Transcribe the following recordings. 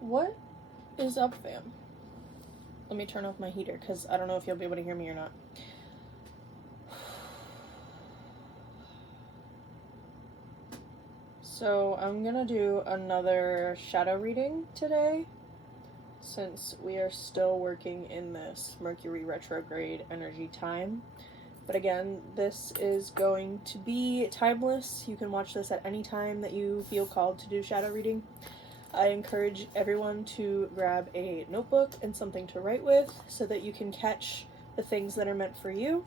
What is up, fam? Let me turn off my heater because I don't know if you'll be able to hear me or not. So I'm gonna do another shadow reading today since we are still working in this Mercury retrograde energy time. But again, this is going to be timeless. You can watch this at any time that you feel called to do shadow reading. I encourage everyone to grab a notebook and something to write with so that you can catch the things that are meant for you.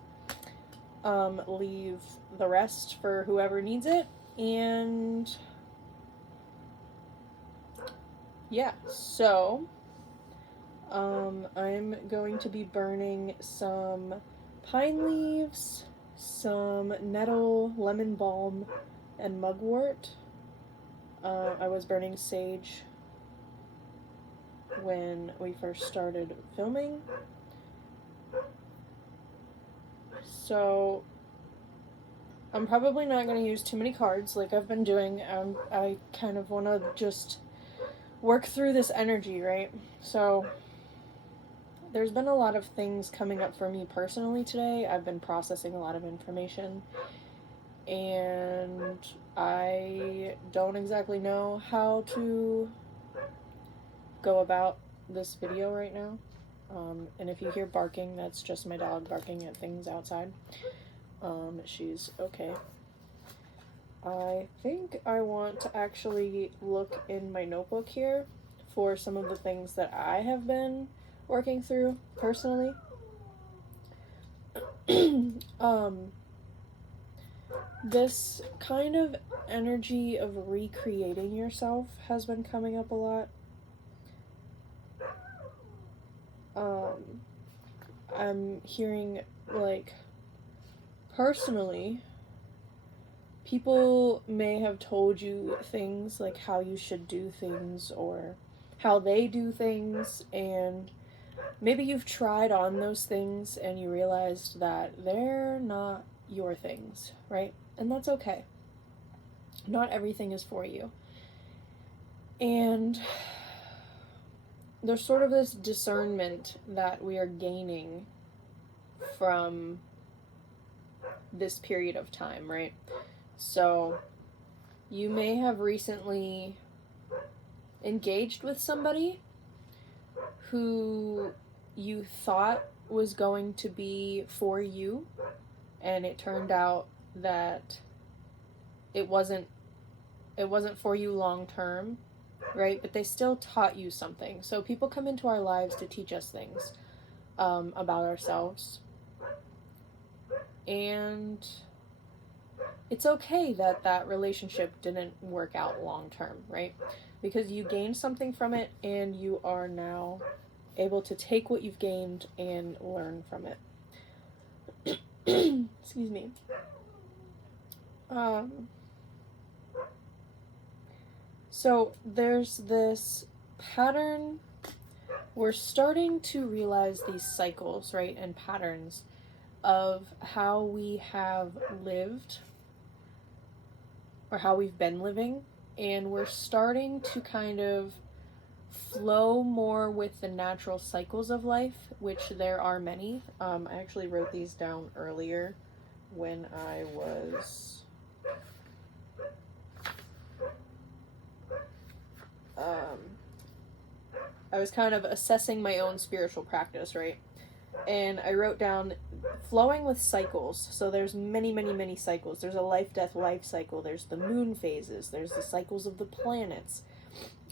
Leave the rest for whoever needs it. And yeah, so I'm going to be burning some pine leaves, some nettle, lemon balm, and mugwort. I was burning sage when we first started filming. So I'm probably not going to use too many cards like I've been doing. I kind of want to just work through this energy, right? So there's been a lot of things coming up for me personally today. I've been processing a lot of information, and I don't exactly know how to go about this video right now. And if you hear barking, that's just my dog barking at things outside. She's okay. I think I want to actually look in my notebook here for some of the things that I have been working through personally. This kind of energy of recreating yourself has been coming up a lot. I'm hearing, like, personally, people may have told you things like how you should do things or how they do things, and maybe you've tried on those things and you realized that they're not your things, right? And that's okay. Not everything is for you. And there's sort of this discernment that we are gaining from this period of time, right? So you may have recently engaged with somebody who you thought was going to be for you, and it turned out that it wasn't for you long term, right? But they still taught you something. So people come into our lives to teach us things about ourselves, and it's okay that that relationship didn't work out long term, right? Because you gained something from it, and you are now able to take what you've gained and learn from it. Excuse me. So there's this pattern. We're starting to realize these cycles, right, and patterns of how we have lived or how we've been living, and we're starting to kind of flow more with the natural cycles of life, which there are many. I actually wrote these down earlier when I was kind of assessing my own spiritual practice, right? And I wrote down flowing with cycles. So there's many cycles. There's a life, death, life cycle. There's the moon phases. There's the cycles of the planets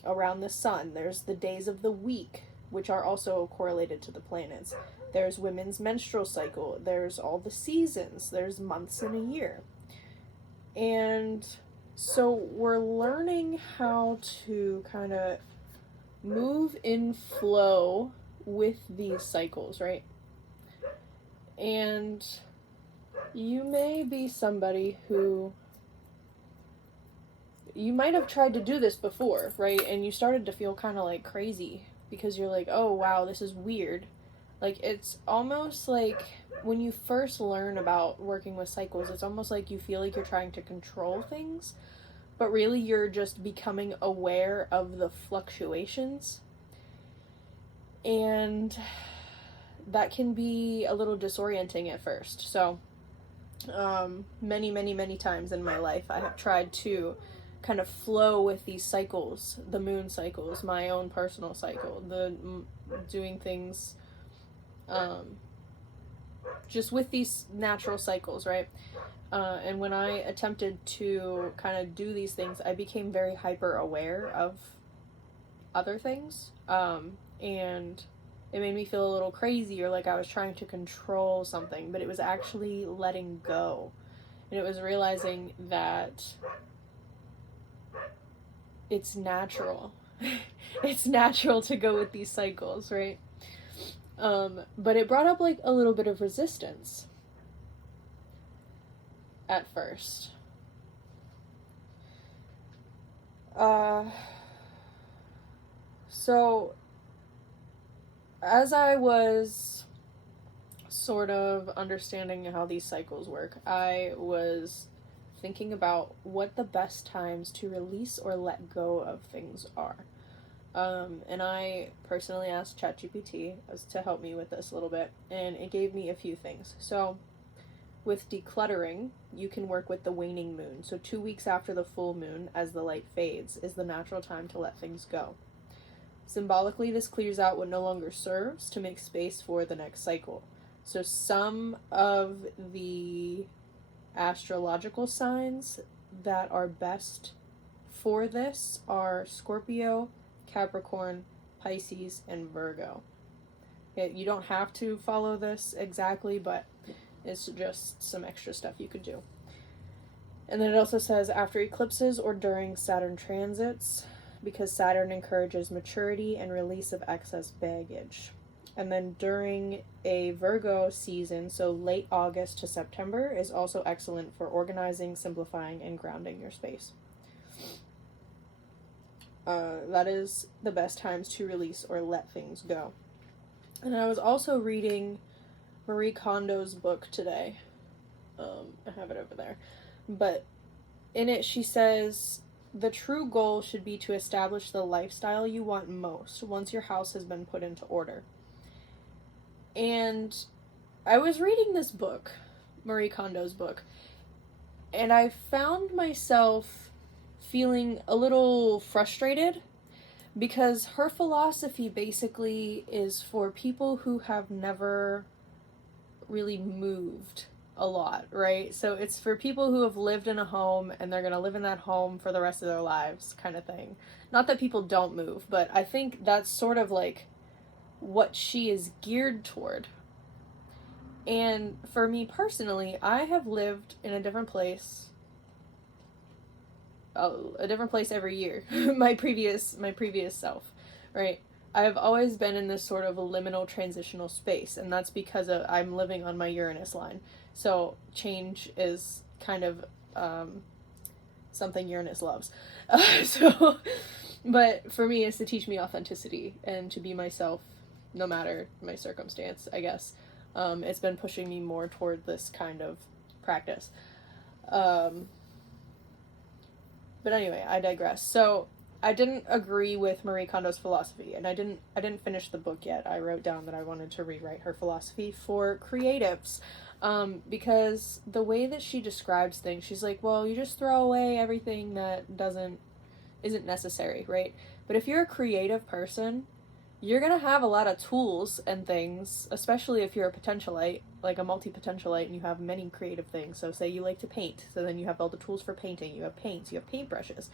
around the sun. There's the days of the week, which are also correlated to the planets. There's women's menstrual cycle. There's all the seasons. There's months in a year. And so we're learning how to kind of move in flow with these cycles, right? And you may be somebody who you might have tried to do this before, right? And you started to feel kind of like crazy because you're like, oh wow, this is weird. Like, it's almost like when you first learn about working with cycles, it's almost like you feel like you're trying to control things. but really you're just becoming aware of the fluctuations. And that can be a little disorienting at first. So many times in my life I have tried to kind of flow with these cycles, the moon cycles, my own personal cycle, doing things just with these natural cycles, right? And when I attempted to kind of do these things, I became very hyper aware of other things, and it made me feel a little crazy, or like I was trying to control something, but it was actually letting go. And it was realizing that it's natural. It's natural to go with these cycles, right? But it brought up like a little bit of resistance at first. So as I was sort of understanding how these cycles work, I was thinking about what the best times to release or let go of things are. And I personally asked ChatGPT to help me with this a little bit, and it gave me a few things. So with decluttering, you can work with the waning moon. So 2 weeks after the full moon, as the light fades, is the natural time to let things go. Symbolically, this clears out what no longer serves to make space for the next cycle. So some of the astrological signs that are best for this are Scorpio, Capricorn, Pisces, and Virgo. You don't have to follow this exactly, but it's just some extra stuff you could do. And then it also says after eclipses or during Saturn transits, because Saturn encourages maturity and release of excess baggage. And then during a Virgo season, so late August to September, is also excellent for organizing, simplifying, and grounding your space. That is the best times to release or let things go. And I was also reading Marie Kondo's book today. I have it over there. But in it, she says, the true goal should be to establish the lifestyle you want most once your house has been put into order. And I was reading this book, Marie Kondo's book, and I found myself feeling a little frustrated because her philosophy basically is for people who have never really moved a lot, right? So it's for people who have lived in a home and they're going to live in that home for the rest of their lives, kind of thing. Not that people don't move, but I think that's sort of like what she is geared toward. And for me personally, I have lived in a different place every year. my previous self, right? I've always been in this sort of a liminal transitional space, and that's because I'm living on my Uranus line. So change is kind of something Uranus loves. But for me, it's to teach me authenticity and to be myself no matter my circumstance, I guess. It's been pushing me more toward this kind of practice. But anyway, I digress. So I didn't agree with Marie Kondo's philosophy, and I didn't finish the book yet. I wrote down that I wanted to rewrite her philosophy for creatives, because the way that she describes things, she's like, well, you just throw away everything that isn't necessary, right? But if you're a creative person, you're gonna have a lot of tools and things, especially if you're a potentialite, like a multi-potentialite, and you have many creative things. So say you like to paint, so then you have all the tools for painting, you have paints, you have paintbrushes.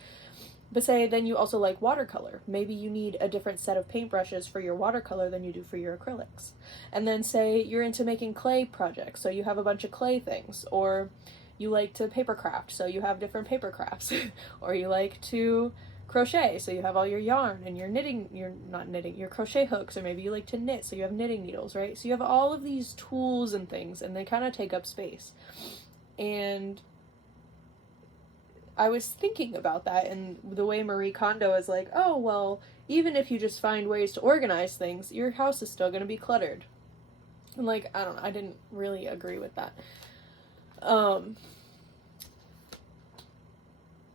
But say then you also like watercolor. Maybe you need a different set of paintbrushes for your watercolor than you do for your acrylics. And then say you're into making clay projects, so you have a bunch of clay things. Or you like to paper craft, so you have different paper crafts. Or you like to crochet, so you have all your yarn and your crochet hooks. Or maybe you like to knit, so you have knitting needles, right? So you have all of these tools and things, and they kind of take up space. And I was thinking about that, and the way Marie Kondo is like, oh, well, even if you just find ways to organize things, your house is still going to be cluttered. And like, I don't know, I didn't really agree with that.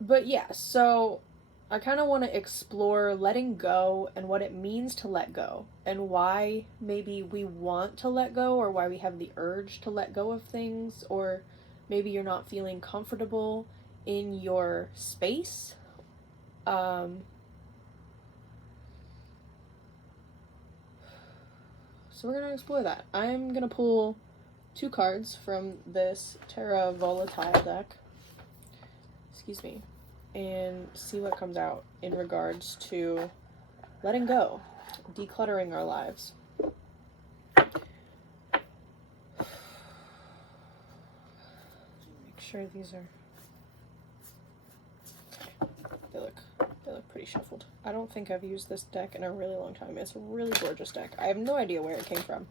But yeah, so I kind of want to explore letting go and what it means to let go, and why maybe we want to let go, or why we have the urge to let go of things, or maybe you're not feeling comfortable in your space. So we're going to explore that. I'm going to pull 2 cards from this Terra Volatile deck. Excuse me. And see what comes out in regards to letting go, decluttering our lives. Make sure these are... They look pretty shuffled. I don't think I've used this deck in a really long time. It's a really gorgeous deck. I have no idea where it came from,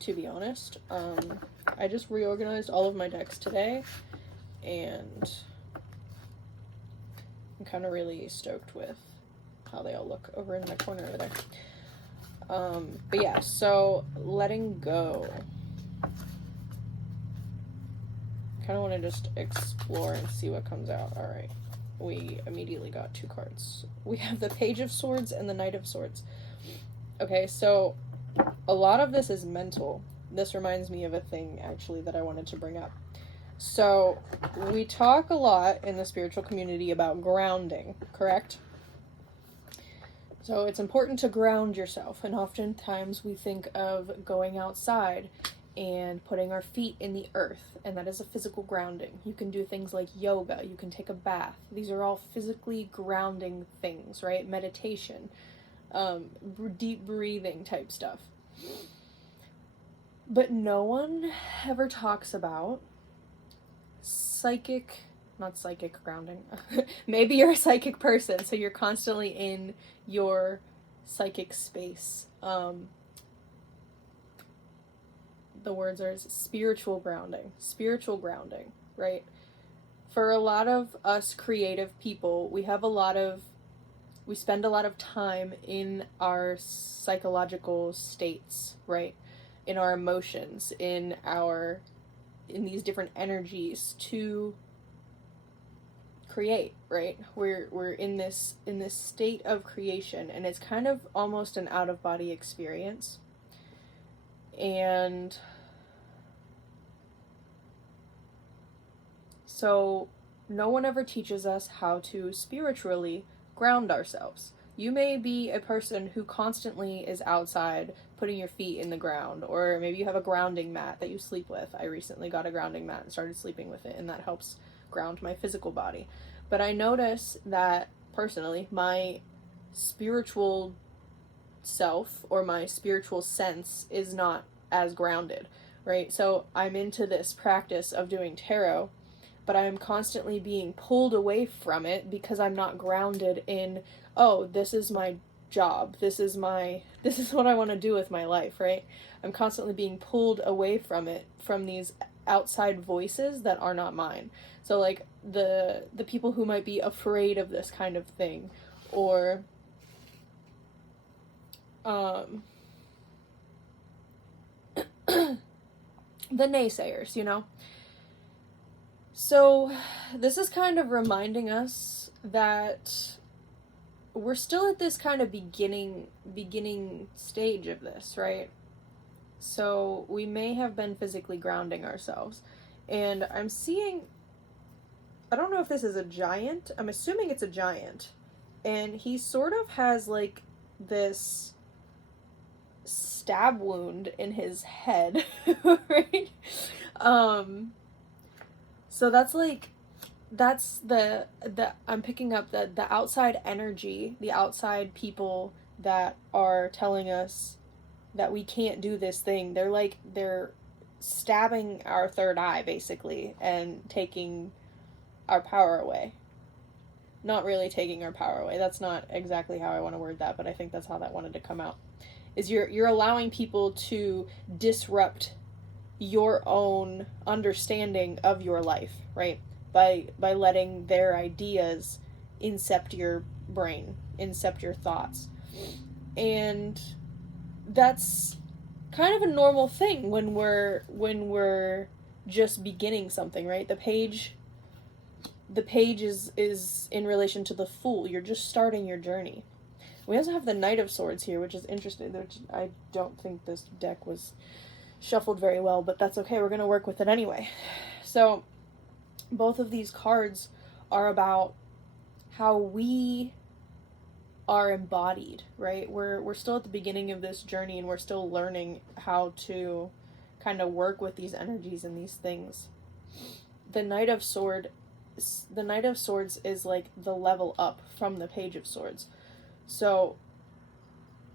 to be honest. I just reorganized all of my decks today, and I'm kind of really stoked with how they all look over in the corner over there. But yeah, so letting go. Kind of want to just explore and see what comes out. All right. We immediately got 2 cards. We have the Page of Swords and the Knight of Swords. Okay, so a lot of this is mental. This reminds me of a thing, actually, that I wanted to bring up. So, we talk a lot in the spiritual community about grounding, correct? So, it's important to ground yourself, and oftentimes we think of going outside and putting our feet in the earth, and that is a physical grounding. You can do things like yoga, you can take a bath. These are all physically grounding things, right? Meditation, deep breathing type stuff. But no one ever talks about not psychic grounding. Maybe you're a psychic person, so you're constantly in your psychic space. The words are spiritual grounding, right? For a lot of us creative people, we spend a lot of time in our psychological states, right? In our emotions, in these different energies to create, right? We're in this state of creation, and it's kind of almost an out-of-body experience. And so no one ever teaches us how to spiritually ground ourselves. You may be a person who constantly is outside putting your feet in the ground, or maybe you have a grounding mat that you sleep with. I recently got a grounding mat and started sleeping with it, and that helps ground my physical body. But I notice that, personally, my spiritual self or my spiritual sense is not as grounded, right? So I'm into this practice of doing tarot, but I'm constantly being pulled away from it because I'm not grounded in, oh, this is my job, this is what I want to do with my life, right? I'm constantly being pulled away from it, from these outside voices that are not mine. So like the people who might be afraid of this kind of thing, or the naysayers, you know? So this is kind of reminding us that we're still at this kind of beginning stage of this, right? So we may have been physically grounding ourselves. And I'm seeing, I don't know if this is a giant. I'm assuming it's a giant. And he sort of has like this stab wound in his head, right? So that's the I'm picking up the outside energy, the outside people that are telling us that we can't do this thing. They're stabbing our third eye, basically, and taking our power away. Not really taking our power away. That's not exactly how I want to word that, but I think that's how that wanted to come out. Is you're allowing people to disrupt your own understanding of your life, right? By letting their ideas incept your brain, incept your thoughts. And that's kind of a normal thing when we're just beginning something, right? The the page is in relation to the Fool. You're just starting your journey. We also have the Knight of Swords here, which is interesting. I don't think this deck was shuffled very well, but that's okay. We're going to work with it anyway. So both of these cards are about how we are embodied, right? We're still at the beginning of this journey, and we're still learning how to kind of work with these energies and these things. The Knight of Swords is like the level up from the Page of Swords. So,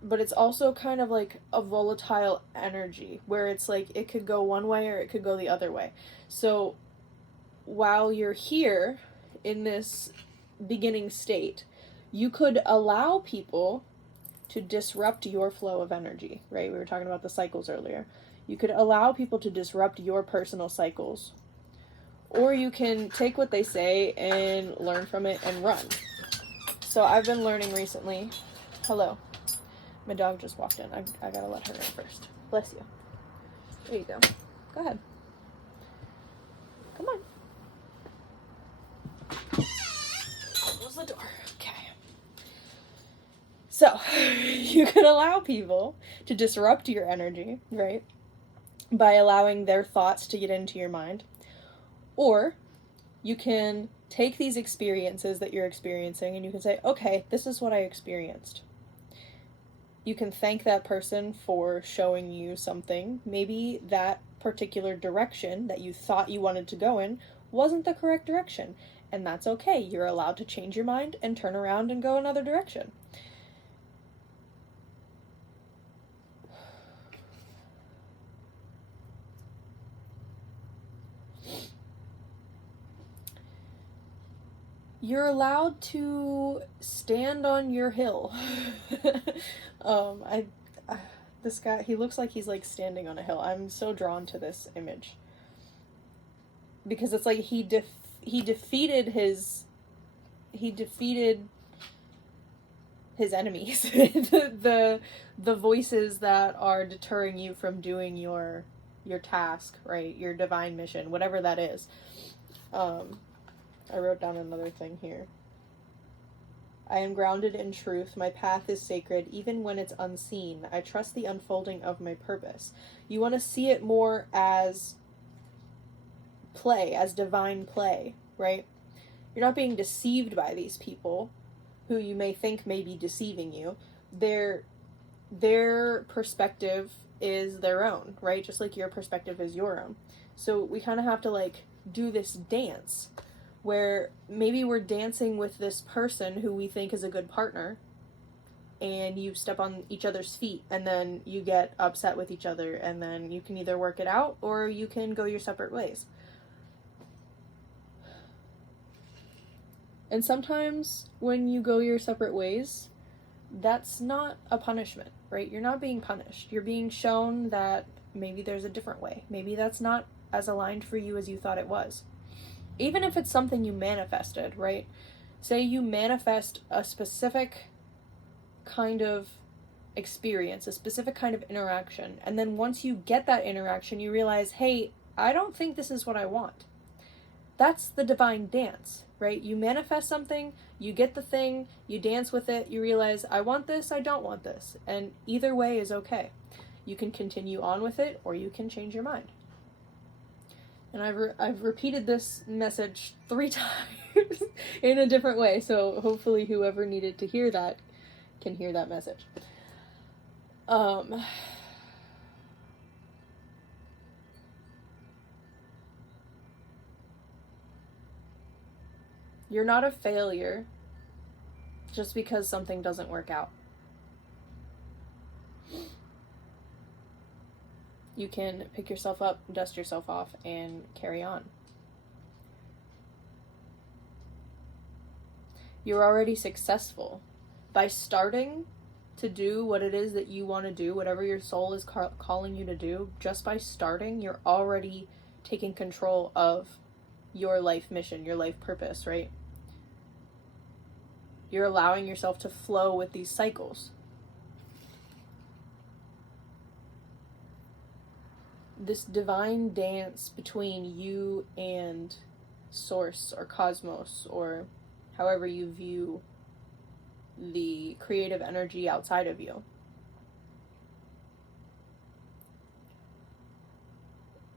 but it's also kind of like a volatile energy where it's like it could go one way or it could go the other way. So while you're here in this beginning state, you could allow people to disrupt your flow of energy, right? We were talking about the cycles earlier. You could allow people to disrupt your personal cycles. Or you can take what they say and learn from it and run. So I've been learning recently. Hello. My dog just walked in. I gotta let her in first. Bless you. There you go. Go ahead. Come on. Close the door. Okay. So, you could allow people to disrupt your energy, right? By allowing their thoughts to get into your mind. Or you can take these experiences that you're experiencing and you can say, okay, this is what I experienced. You can thank that person for showing you something. Maybe that particular direction that you thought you wanted to go in wasn't the correct direction. And that's okay. You're allowed to change your mind and turn around and go another direction. You're allowed to stand on your hill. This guy, he looks like he's like standing on a hill. I'm so drawn to this image because it's like he defeated his enemies, the voices that are deterring you from doing your task, right? Your divine mission, whatever that is. I wrote down another thing here. I am grounded in truth. My path is sacred, even when it's unseen. I trust the unfolding of my purpose. You want to see it more as play, as divine play, right? You're not being deceived by these people who you may think may be deceiving you. Their perspective is their own, right? Just like your perspective is your own. So we kind of have to like do this dance where maybe we're dancing with this person who we think is a good partner, and you step on each other's feet, and then you get upset with each other, and then you can either work it out, or you can go your separate ways. And sometimes when you go your separate ways, that's not a punishment, right? You're not being punished. You're being shown that maybe there's a different way. Maybe that's not as aligned for you as you thought it was. Even if it's something you manifested, right? Say you manifest a specific kind of experience, a specific kind of interaction, and then once you get that interaction, you realize, hey, I don't think this is what I want. That's the divine dance, right? You manifest something, you get the thing, you dance with it, you realize, I want this, I don't want this. And either way is okay. You can continue on with it, or you can change your mind. And I've repeated this message 3 times in a different way, so hopefully whoever needed to hear that can hear that message. You're not a failure just because something doesn't work out. You can pick yourself up, dust yourself off, and carry on. You're already successful. By starting to do what it is that you want to do, whatever your soul is calling you to do, just by starting, you're already taking control of your life mission, your life purpose, right? You're allowing yourself to flow with these cycles. This divine dance between you and source or cosmos, or however you view the creative energy outside of you.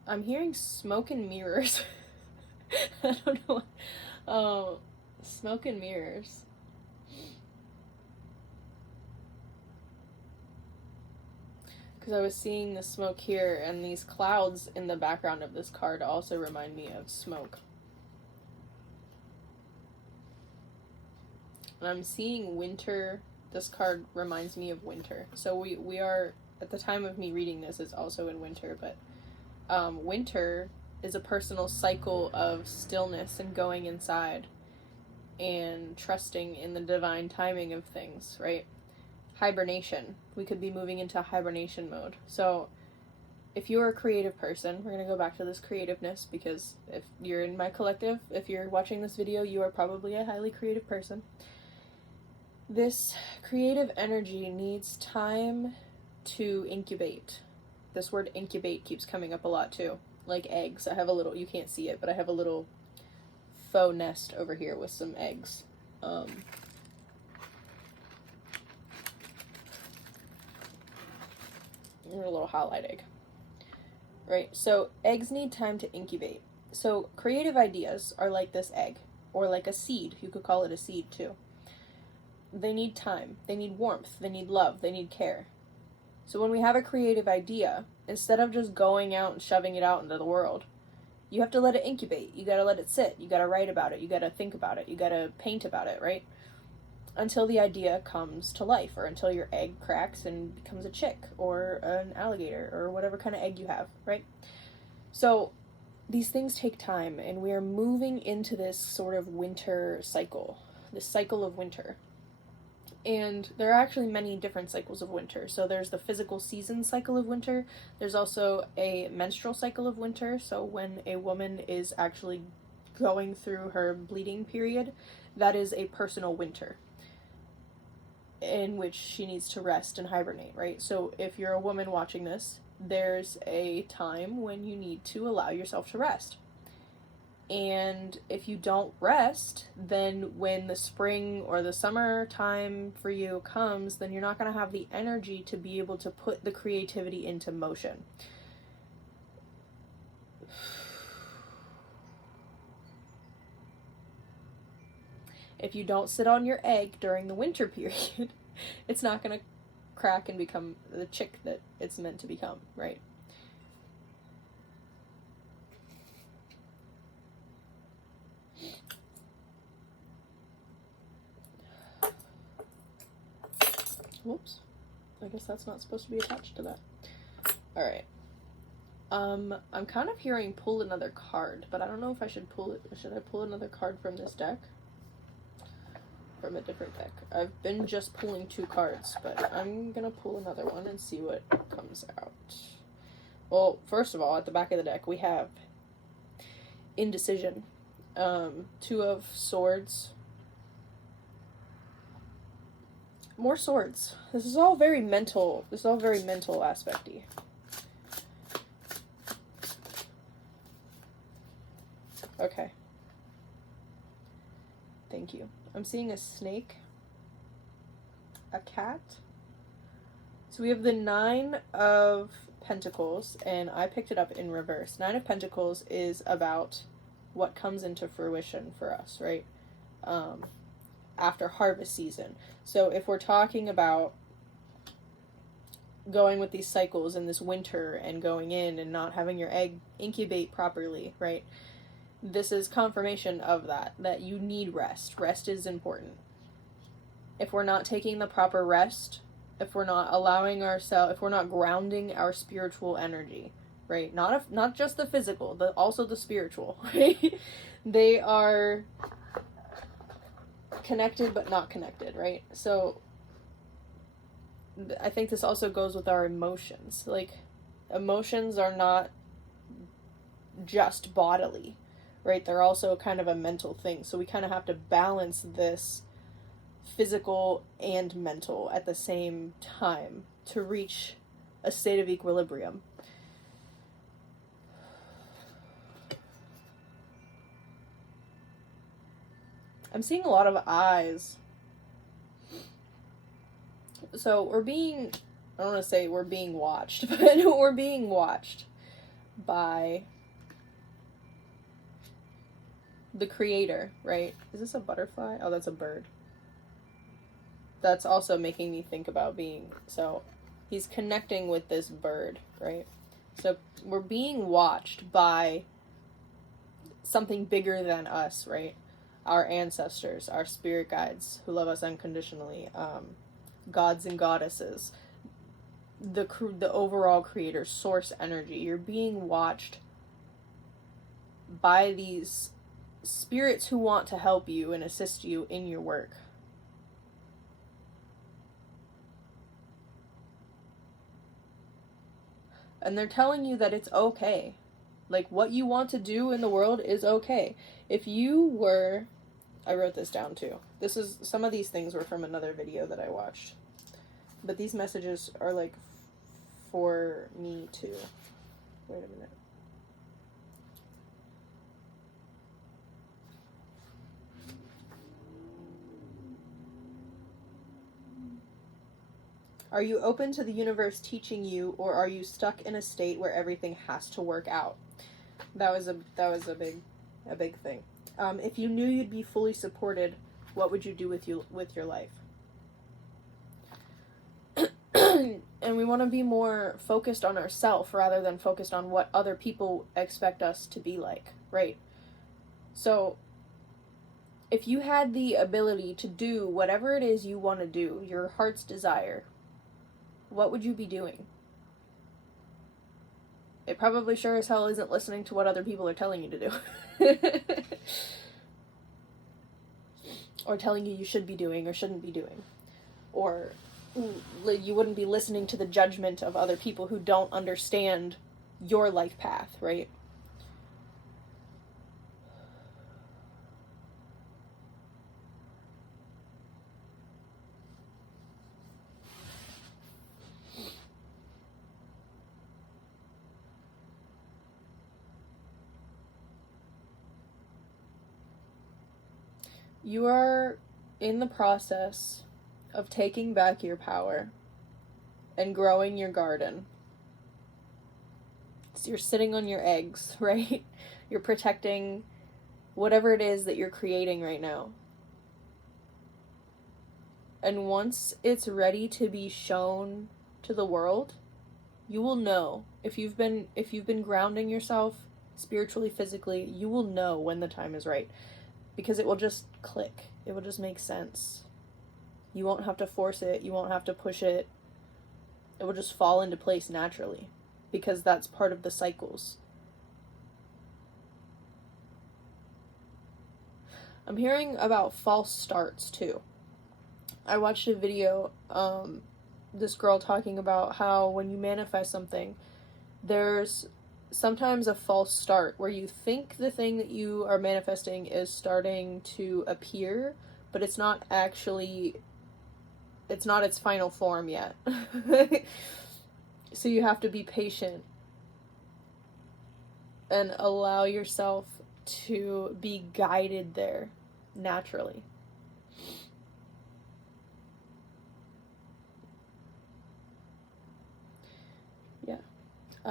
I'm hearing smoke and mirrors. I don't know. Oh, smoke and mirrors. Because I was seeing the smoke here, and these clouds in the background of this card also remind me of smoke. And I'm seeing winter. This card reminds me of winter. So we are, at the time of me reading this, it's also in winter, but winter is a personal cycle of stillness and going inside and trusting in the divine timing of things, right? Hibernation. We could be moving into hibernation mode. So if you're a creative person, we're going to go back to this creativeness, because if you're in my collective, if you're watching this video, you are probably a highly creative person. This creative energy needs time to incubate. This word incubate keeps coming up a lot too. Like eggs. I have a little, you can't see it, but I have a little faux nest over here with some eggs. They're a little highlight egg. Right, so eggs need time to incubate. So creative ideas are like this egg, or like a seed. You could call it a seed too. They need time, they need warmth, they need love, they need care. So when we have a creative idea, instead of just going out and shoving it out into the world, you have to let it incubate. You gotta let it sit. You gotta write about it. You gotta think about it. You gotta paint about it, right? Until the idea comes to life, or until your egg cracks and becomes a chick, or an alligator, or whatever kind of egg you have, right? So these things take time, and we are moving into this sort of winter cycle, this cycle of winter. And there are actually many different cycles of winter. So there's the physical season cycle of winter. There's also a menstrual cycle of winter. So when a woman is actually going through her bleeding period, that is a personal winter in which she needs to rest and hibernate, right? So if you're a woman watching this, there's a time when you need to allow yourself to rest. And if you don't rest, then when the spring or the summer time for you comes, then you're not going to have the energy to be able to put the creativity into motion. If you don't sit on your egg during the winter period, it's not going to crack and become the chick that it's meant to become, right? Whoops. I guess that's not supposed to be attached to that. Alright. I'm kind of hearing pull another card, but I don't know if I should pull it. Should I pull another card from this deck? From a different deck. I've been just pulling 2 cards, but I'm gonna pull another one and see what comes out. Well, first of all, at the back of the deck, we have indecision. 2 of swords. More swords. This is all very mental. This is all very mental aspecty. Okay. Thank you. I'm seeing a snake. A cat. So we have the 9 of Pentacles, and I picked it up in reverse. 9 of Pentacles is about what comes into fruition for us, right? After harvest season. So if we're talking about going with these cycles in this winter and going in and not having your egg incubate properly, right? This is confirmation of that you need rest. Rest is important. If we're not taking the proper rest, if we're not allowing ourselves, if we're not grounding our spiritual energy, right? Not just the physical, also the spiritual, right? They are connected but not connected, right? So I think this also goes with our emotions. Like, emotions are not just bodily, right? They're also kind of a mental thing. So we kind of have to balance this physical and mental at the same time to reach a state of equilibrium. I'm seeing a lot of eyes. So we're being, I don't want to say we're being watched, but we're being watched by the creator, right? Is this a butterfly? Oh, that's a bird. That's also making me think about being, so he's connecting with this bird, right? So we're being watched by something bigger than us, right? Our ancestors, our spirit guides who love us unconditionally, gods and goddesses, the overall creator, source energy. You're being watched by these spirits who want to help you and assist you in your work. And they're telling you that it's okay. Like, what you want to do in the world is okay. If you were, I wrote this down too. Some of these things were from another video that I watched. But these messages are like for me too. Wait a minute. Are you open to the universe teaching you, or are you stuck in a state where everything has to work out? That was a big thing. If you knew you'd be fully supported, what would you do with your life? And we want to be more focused on ourselves rather than focused on what other people expect us to be like, right? So if you had the ability to do whatever it is you want to do, your heart's desire, what would you be doing? It probably sure as hell isn't listening to what other people are telling you to do. Or telling you should be doing or shouldn't be doing. Or you wouldn't be listening to the judgment of other people who don't understand your life path, right? You are in the process of taking back your power and growing your garden. So you're sitting on your eggs, right? You're protecting whatever it is that you're creating right now. And once it's ready to be shown to the world, you will know. If you've been grounding yourself spiritually, physically, you will know when the time is right. Because it will just click. It will just make sense. You won't have to force it. You won't have to push it. It will just fall into place naturally. Because that's part of the cycles. I'm hearing about false starts too. I watched a video, this girl talking about how when you manifest something, there's sometimes a false start where you think the thing that you are manifesting is starting to appear, but it's not its final form yet. So you have to be patient and allow yourself to be guided there naturally.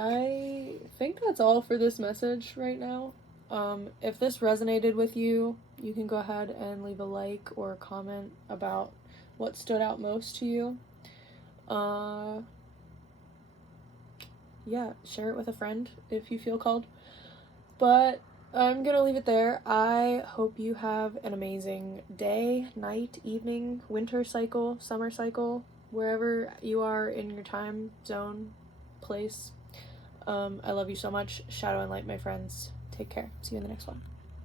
I think that's all for this message right now. If this resonated with you, you can go ahead and leave a like or a comment about what stood out most to you. Yeah, share it with a friend if you feel called. But I'm gonna leave it there. I hope you have an amazing day, night, evening, winter cycle, summer cycle, wherever you are in your time zone, place. I love you so much. Shadow and light, my friends. Take care. See you in the next one.